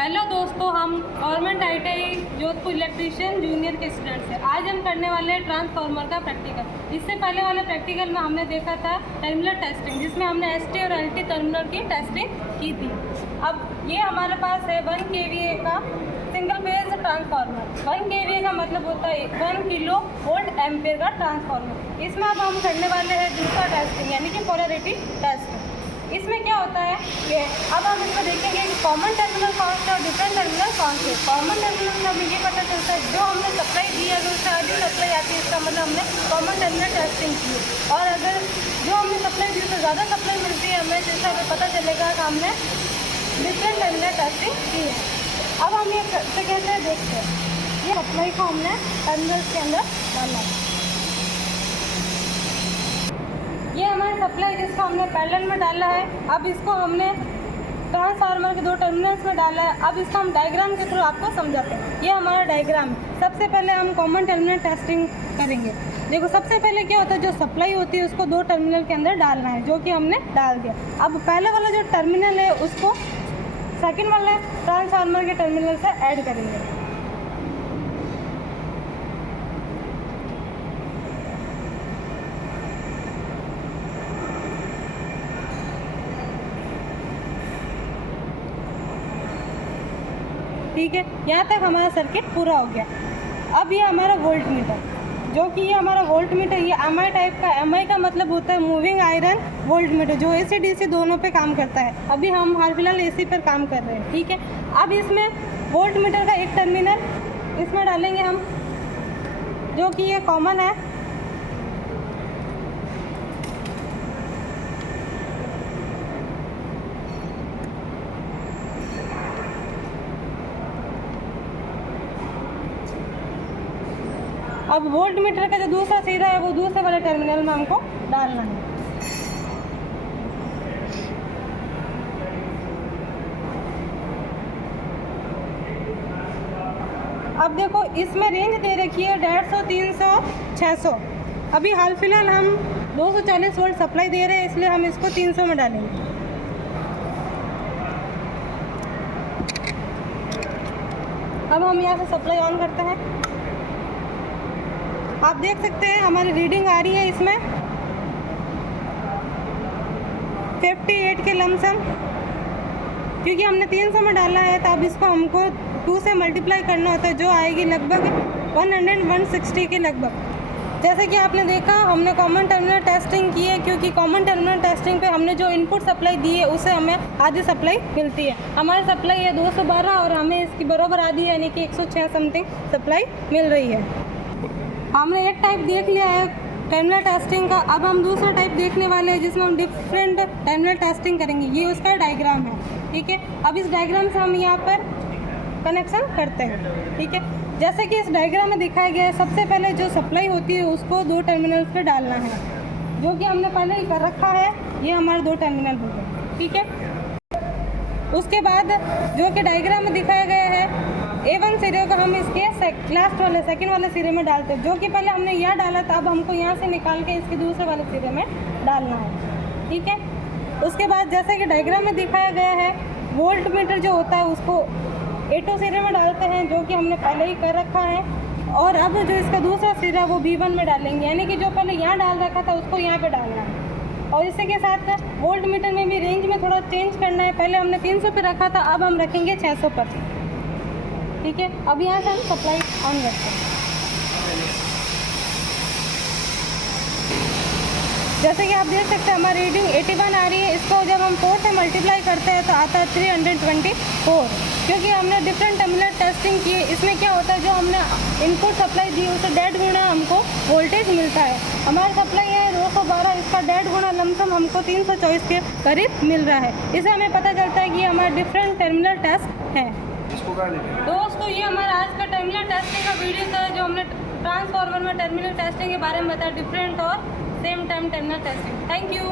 Hello दोस्तों, हम government ITI Jodhpur electrician junior के स्टूडेंट्स हैं। आज हम करने वाले हैं ट्रांसफार्मर का प्रैक्टिकल। इससे पहले वाले प्रैक्टिकल में हमने देखा था टर्मिनल टेस्टिंग, जिसमें हमने ST और LT टर्मिनल की टेस्टिंग की थी। अब ये हमारे पास है 1 kVA का सिंगल फेज ट्रांसफार्मर। 1 kVA का मतलब होता है 1 किलो वोल्ट एम्पेयर का ट्रांसफार्मर। इसमें अब हम करने वाले हैं दूसरा टेस्टिंग, यानी कि पोलैरिटी टेस्ट। इसमें क्या होता है कि अब हम इसको देखेंगे कि कॉमन टर्मिनल कौन सा और डिफरेंट टर्मिनल कौन से। कॉमन टर्मिनल से हमें ये पता चलता है जो हमने सप्लाई दी है, अगर उससे अधिक सप्लाई आती है, इसका मतलब हमने कॉमन टर्मिनल टेस्टिंग की। और अगर जो हमने सप्लाई दी उससे ज़्यादा सप्लाई मिलती है हमें, जिससे हमें पता चलेगा कि हमने डिफरेंट टर्मिनल टेस्टिंग की है। अब हम ये कैसे देखते हैं, ये सप्लाई को हमने टर्मिनल के अंदर डालना है। ये हमारी सप्लाई जिसको हमने पैरेलल में डाला है। अब इसको हमने ट्रांसफार्मर के 2 टर्मिनल्स में डाला है। अब इसको हम डायग्राम के थ्रू आपको समझाते हैं। ये हमारा डायग्राम है। सबसे पहले हम कॉमन टर्मिनल टेस्टिंग करेंगे। देखो, सबसे पहले क्या होता है, जो सप्लाई होती है उसको 2 टर्मिनल के अंदर डालना है, जो कि हमने डाल दिया। अब पहले वाला जो टर्मिनल है उसको सेकेंड वाले ट्रांसफार्मर के टर्मिनल से ऐड करेंगे। ठीक है, यहाँ तक हमारा सर्किट पूरा हो गया। अब ये हमारा वोल्ट मीटर, जो कि ये हमारा वोल्ट मीटर, ये MI टाइप का। MI का मतलब होता है मूविंग आयरन वोल्ट मीटर, जो AC DC दोनों पे काम करता है। अभी हम हाल फिलहाल AC पर काम कर रहे हैं। ठीक है, अब इसमें वोल्ट मीटर का एक टर्मिनल इसमें डालेंगे हम, जो कि ये कॉमन है। अब वोल्ट मीटर का जो दूसरा सिरा है वो दूसरे वाले टर्मिनल में हमको डालना है। अब देखो, इसमें रेंज दे रखी है 150, 300, 600। अभी हाल फिलहाल हम 240 वोल्ट सप्लाई दे रहे हैं, इसलिए हम इसको 300 में डालेंगे। अब हम यहाँ से सप्लाई ऑन करते हैं। आप देख सकते हैं हमारी रीडिंग आ रही है इसमें 58 के लमसम, क्योंकि हमने 300 में डाला है। तो अब इसको हमको 2 से मल्टीप्लाई करना होता है, जो आएगी लगभग 160 के लगभग। जैसे कि आपने देखा, हमने कॉमन टर्मिनल टेस्टिंग की है, क्योंकि कॉमन टर्मिनल टेस्टिंग पे हमने जो इनपुट सप्लाई दी है उससे हमें आधी सप्लाई मिलती है। हमारी सप्लाई है 212 और हमें इसकी बराबर आधी, यानी कि 106 समथिंग सप्लाई मिल रही है। हमने एक टाइप देख लिया है टर्मिनल टेस्टिंग का। अब हम दूसरा टाइप देखने वाले हैं, जिसमें हम डिफरेंट टर्मिनल टेस्टिंग करेंगे। ये उसका डायग्राम है। ठीक है, अब इस डायग्राम से हम यहाँ पर कनेक्शन करते हैं। ठीक है, जैसे कि इस डायग्राम में दिखाया गया है, सबसे पहले जो सप्लाई होती है उसको 2 टर्मिनल्स पे डालना है, जो कि हमने पहले ही कर रखा है। ये हमारे 2 टर्मिनल हो गए। ठीक है, उसके बाद जो कि डायग्राम में दिखाया गया है, A1 सिरे को हम इसके लास्ट वाले सेकंड वाले सिरे में डालते हैं, जो कि पहले हमने यहाँ डाला था। अब हमको यहाँ से निकाल के इसके दूसरे वाले सिरे में डालना है। ठीक है, उसके बाद जैसे कि डायग्राम में दिखाया गया है, वोल्ट मीटर जो होता है उसको A2 सिरे में डालते हैं, जो कि हमने पहले ही कर रखा है। और अब जो इसका दूसरा सिरा वो B1 में डालेंगे, यानी कि जो पहले यहाँ डाल रखा था उसको यहाँ पे डालना है। और इसी के साथ वोल्ट मीटर में भी रेंज में थोड़ा चेंज करना है। पहले हमने 300 पे रखा था, अब हम रखेंगे 600 पर। ठीक है, अब यहाँ से हम सप्लाई ऑन करते हैं। जैसे कि आप देख सकते हैं हमारी रीडिंग 81 आ रही है। इसको जब हम 4 से मल्टीप्लाई करते हैं तो आता है 324, क्योंकि हमने डिफरेंट टर्मिनल टेस्टिंग की है। इसमें क्या होता है, जो हमने इनपुट सप्लाई दी उससे 1.5 गुना हमको वोल्टेज मिलता है। हमारी सप्लाई है 212, इसका 1.5 गुना लमसम हमको 324 के करीब मिल रहा है। इससे हमें पता चलता है कि हमारा डिफरेंट टर्मिनल टेस्ट है। दोस्तों, ये हमारा आज का टर्मिनल टेस्टिंग का वीडियो था, जो हमने ट्रांसफार्मर में टर्मिनल टेस्टिंग के बारे में बताया, डिफरेंट और same time terminal testing. Thank you.